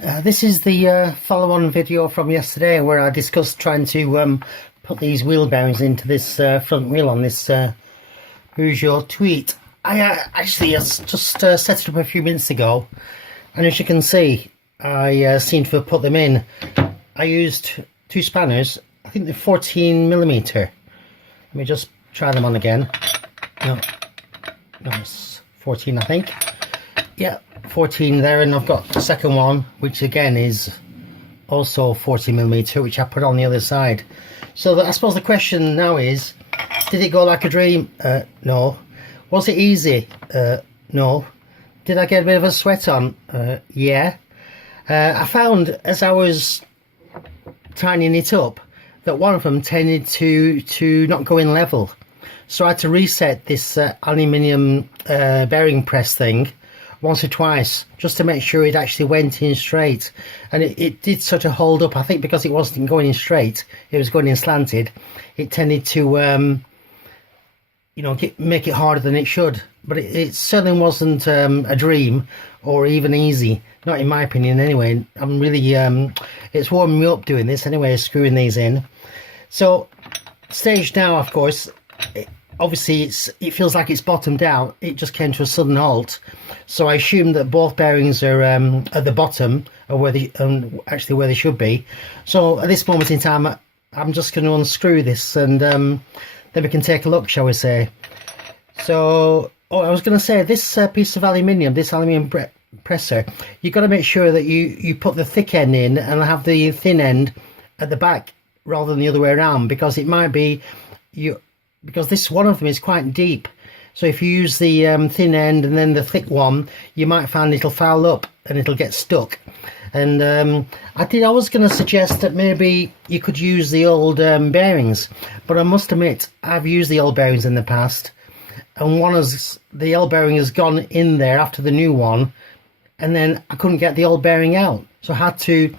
This is the follow-on video from yesterday where I discussed trying to put these wheel bearings into this front wheel on this Peugeot Tweet. I actually just set it up a few minutes ago, and as you can see, I seem to have put them in. I used two spanners. I think they're 14mm. Let me just try them on again. No, it's 14, I think. Yeah, 14 there, and I've got the second one, which again is also 40mm, which I put on the other side. So I suppose the question now is, did it go like a dream? No. Was it easy? No. Did I get a bit of a sweat on? Yeah. I found as I was tightening it up that one of them tended to not go in level, so I had to reset this aluminium bearing press thing once or twice just to make sure it actually went in straight, and it did sort of hold up. I think because it wasn't going in straight, it was going in slanted, it tended to make it harder than it should. But it certainly wasn't a dream or even easy, not in my opinion anyway. I'm really it's warming me up doing this anyway, screwing these in. So stage now, of course, obviously it feels like it's bottomed out. It just came to a sudden halt, so I assume that both bearings are at the bottom, or where they actually where they should be. So at this moment in time, I'm just going to unscrew this, and then we can take a look, shall we say. So I was going to say, this piece of aluminium, this aluminium presser, you've got to make sure that you put the thick end in and have the thin end at the back rather than the other way around, because it might be because this one of them is quite deep. So if you use the thin end and then the thick one, you might find it'll foul up and it'll get stuck. And I was going to suggest that maybe you could use the old bearings, but I must admit I've used the old bearings in the past, and the old bearing has gone in there after the new one, and then I couldn't get the old bearing out, so I had to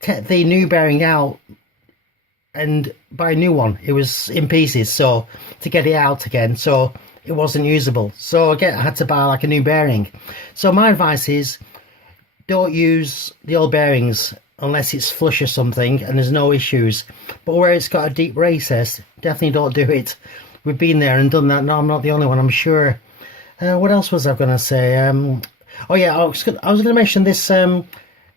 take the new bearing out and buy a new one. It was in pieces, so to get it out again, so it wasn't usable. So again, I had to buy like a new bearing. So my advice is, don't use the old bearings unless it's flush or something and there's no issues. But where it's got a deep recess, definitely don't do it. We've been there and done that. No, I'm not the only one, I'm sure. What else was I going to say? Oh yeah, I was going to mention this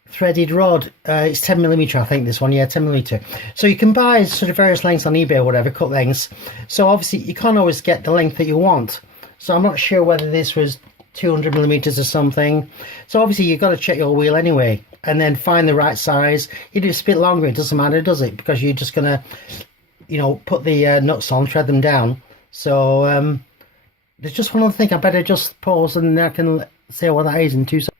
threaded rod. It's 10mm, I think, this one. Yeah, 10mm. So you can buy sort of various lengths on eBay or whatever, cut lengths. So obviously you can't always get the length that you want. So I'm not sure whether this was 200mm or something. So obviously you've got to check your wheel anyway, and then find the right size. If it's a bit longer, it doesn't matter, does it? Because you're just gonna, put the nuts on, thread them down. So there's just one other thing. I better just pause and then I can say what that is in 2 seconds.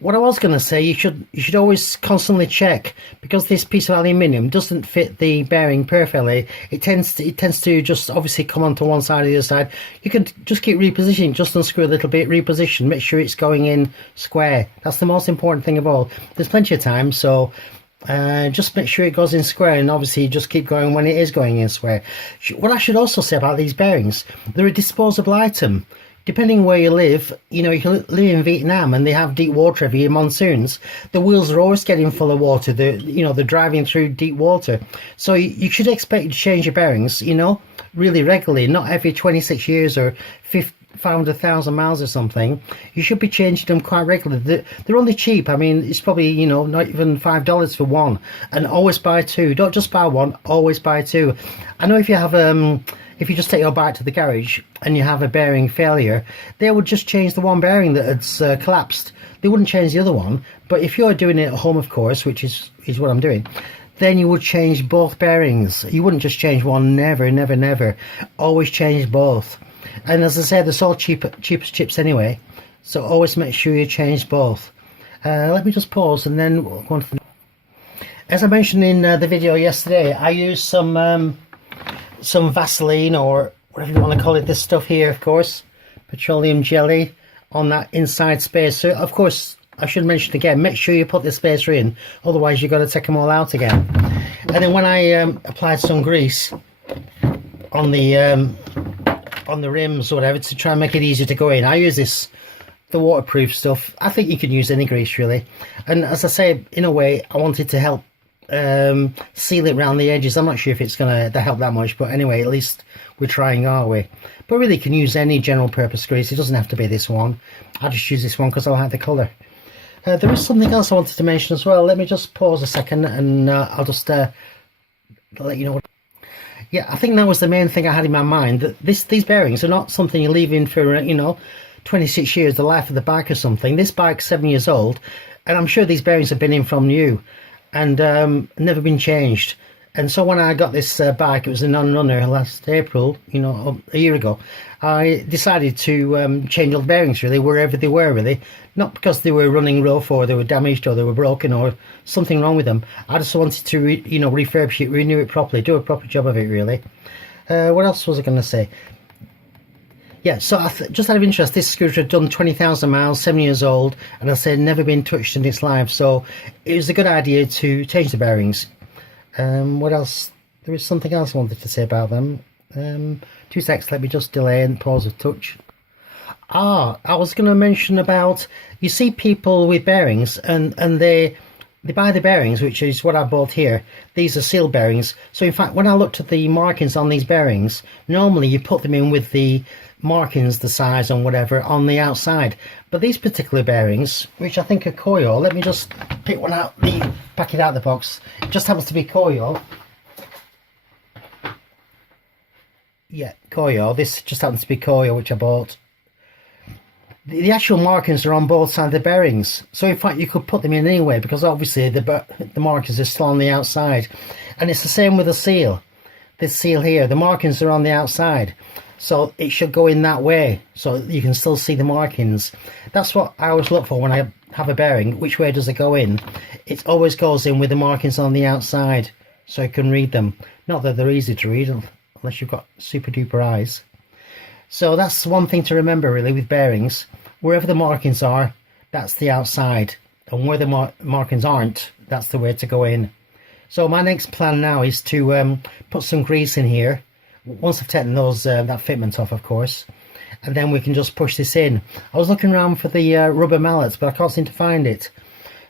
What I was going to say, you should always constantly check, because this piece of aluminium doesn't fit the bearing perfectly. It tends to just obviously come onto one side or the other side. You can just keep repositioning, just unscrew a little bit, reposition, make sure it's going in square. That's the most important thing of all. There's plenty of time, so just make sure it goes in square, and obviously just keep going when it is going in square. What I should also say about these bearings, they're a disposable item. Depending where you live, you can live in Vietnam and they have deep water every year, monsoons. The wheels are always getting full of water. They're driving through deep water. So you should expect to change your bearings, really regularly, not every 26 years or 500,000 miles or something. You should be changing them quite regularly. They're only cheap. I mean, it's probably, not even $5 for one. And always buy two. Don't just buy one, always buy two. I know if you have if you just take your bike to the garage and you have a bearing failure, they would just change the one bearing that had collapsed. They wouldn't change the other one. But if you're doing it at home, of course, which is what I'm doing, then you would change both bearings. You wouldn't just change one. Never, never, never. Always change both. And as I said, they're so cheap as chips anyway, so always make sure you change both. Let me just pause and then we'll go on to the... As I mentioned in the video yesterday, I used some Vaseline, or whatever you want to call it, this stuff here, of course, petroleum jelly, on that inside spacer. Of course, I should mention again, make sure you put the spacer in, otherwise you've got to take them all out again. And then when I applied some grease on the rims or whatever to try and make it easier to go in, I use this the waterproof stuff. I think you can use any grease really, and as I say, in a way I wanted to help seal it around the edges. I'm not sure if it's gonna help that much, but anyway, at least we're trying, are we? But really you can use any general purpose grease. It doesn't have to be this one. I just use this one because I like the colour. There is something else I wanted to mention as well. Let me just pause a second and I'll just let you know what. Yeah, I think that was the main thing I had in my mind, that these bearings are not something you leave in for, you know, 26 years, the life of the bike or something. This bike's 7 years old, and I'm sure these bearings have been in from new and never been changed. And so when I got this bike, it was a non-runner last April, you know, a year ago, I decided to change all the bearings really, wherever they were really. Not because they were running rough or they were damaged or they were broken or something wrong with them. I just wanted to, you know, refurbish it, renew it properly, do a proper job of it really. What else was I going to say? Yeah, so just out of interest, this scooter had done 20,000 miles, 7 years old, and I said never been touched in its life. So it was a good idea to change the bearings. What else? There was something else I wanted to say about them. 2 seconds, let me just delay and pause a touch. I was going to mention about, you see people with bearings and they buy the bearings, which is what I bought here. These are seal bearings. So in fact, when I looked at the markings on these bearings, normally you put them in with the markings, the size and whatever on the outside. But these particular bearings, which I think are Koyo, let me just pick one out, the packet out of the box. It just happens to be Koyo. Yeah, Koyo. This just happens to be Koyo, which I bought. The actual markings are on both sides of the bearings, so in fact you could put them in anyway, because obviously the markings are still on the outside. And it's the same with the seal. This seal here, the markings are on the outside, so it should go in that way so you can still see the markings. That's what I always look for when I have a bearing. Which way does it go in? It always goes in with the markings on the outside so you can read them. Not that they're easy to read unless you've got super duper eyes. So that's one thing to remember really with bearings. Wherever the markings are, that's the outside, and where the markings aren't, that's the way to go in. So my next plan now is to put some grease in here, once I've taken those that fitment off of course, and then we can just push this in. I was looking around for the rubber mallets, but I can't seem to find it.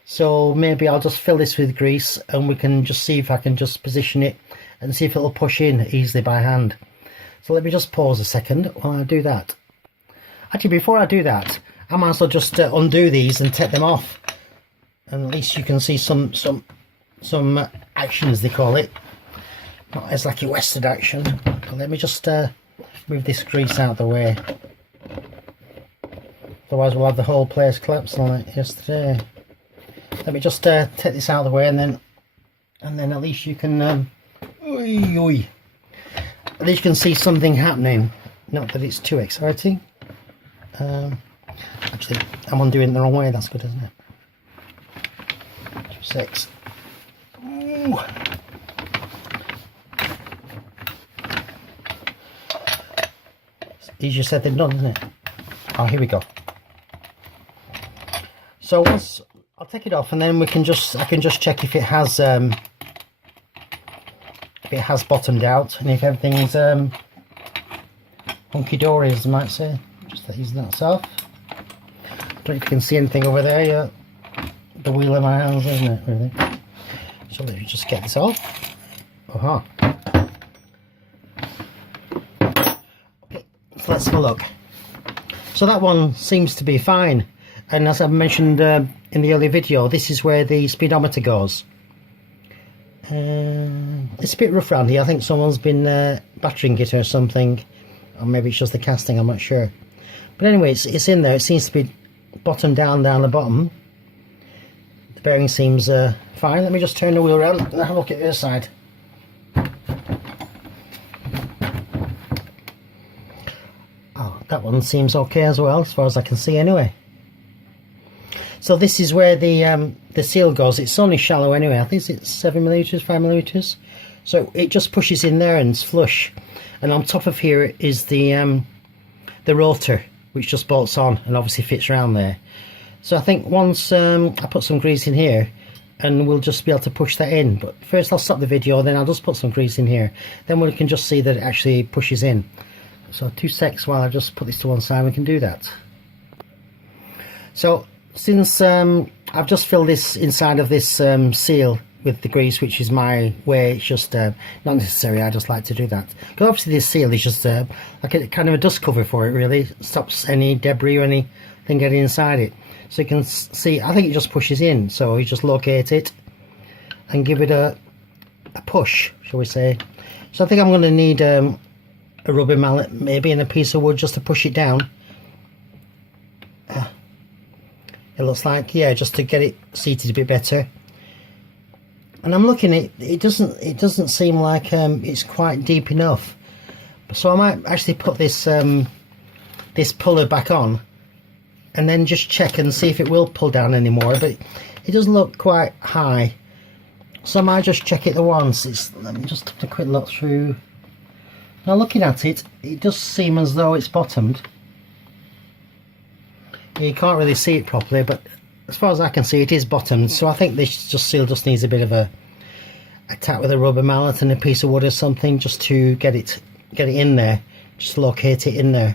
So maybe I'll just fill this with grease and we can just see if I can just position it and see if it'll push in easily by hand. So let me just pause a second while I do that. Actually, before I do that, I might as well just undo these and take them off, and at least you can see some action, as they call it. Not as like a Western action. But let me just move this grease out of the way. Otherwise, we'll have the whole place collapsed on it yesterday. Let me just take this out of the way, and then at least you can at least you can see something happening. Not that it's too exciting. Actually, I'm undoing it the wrong way. That's good, isn't it? 2 secs. Ooh. Easier said than done, isn't it? Oh, here we go. So once I'll take it off, and then I can just check if it has bottomed out, and if everything's hunky-dory, as I might say. Just using that off. Don't know if you can see anything over there yet. The wheel in my hands, isn't it, really? So let me just get this off. Okay, so let's have a look. So that one seems to be fine, and as I mentioned in the earlier video, this is where the speedometer goes. It's a bit rough around here. I think someone's been battering it or something, or maybe it's just the casting, I'm not sure. But anyway, it's in there. It seems to be bottomed down the bottom. The bearing seems fine. Let me just turn the wheel around and have a look at the other side. Oh, that one seems okay as well, as far as I can see anyway. So this is where the seal goes. It's only shallow anyway. I think it's 7mm, 5mm. So it just pushes in there and it's flush. And on top of here is the rotor, which just bolts on and obviously fits around there. So I think once I put some grease in here, and we'll just be able to push that in. But first I'll stop the video, then I'll just put some grease in here. Then we can just see that it actually pushes in. So 2 secs while I just put this to one side, we can do that. So since I've just filled this inside of this seal with the grease, which is my way, it's just not necessary, I just like to do that. Because obviously this seal is just like a kind of a dust cover for it, really. It stops any debris or anything getting inside it. So you can see, I think it just pushes in, so you just locate it and give it a push, shall we say. So I think I'm going to need a rubber mallet maybe and a piece of wood just to push it down. It looks like, yeah, just to get it seated a bit better. And I'm looking at it, it doesn't seem like it's quite deep enough. So I might actually put this this puller back on and then just check and see if it will pull down anymore. But it doesn't look quite high, so I might just check it at once. Let me just have a quick look through. Now looking at it, it does seem as though it's bottomed. You can't really see it properly, but as far as I can see, it is bottomed. So I think this seal just needs a bit of a tap with a rubber mallet and a piece of wood or something, just to get it in there, just locate it in there.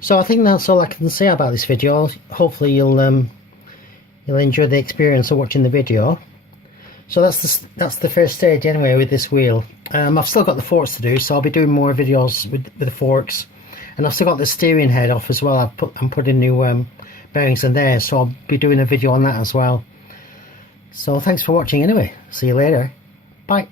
So I think that's all I can say about this video. Hopefully you'll enjoy the experience of watching the video. So that's the first stage anyway with this wheel. I've still got the forks to do, so I'll be doing more videos with the forks. And I've still got the steering head off as well. I'm putting new bearings in there, so I'll be doing a video on that as well. So thanks for watching anyway. See you later. Bye.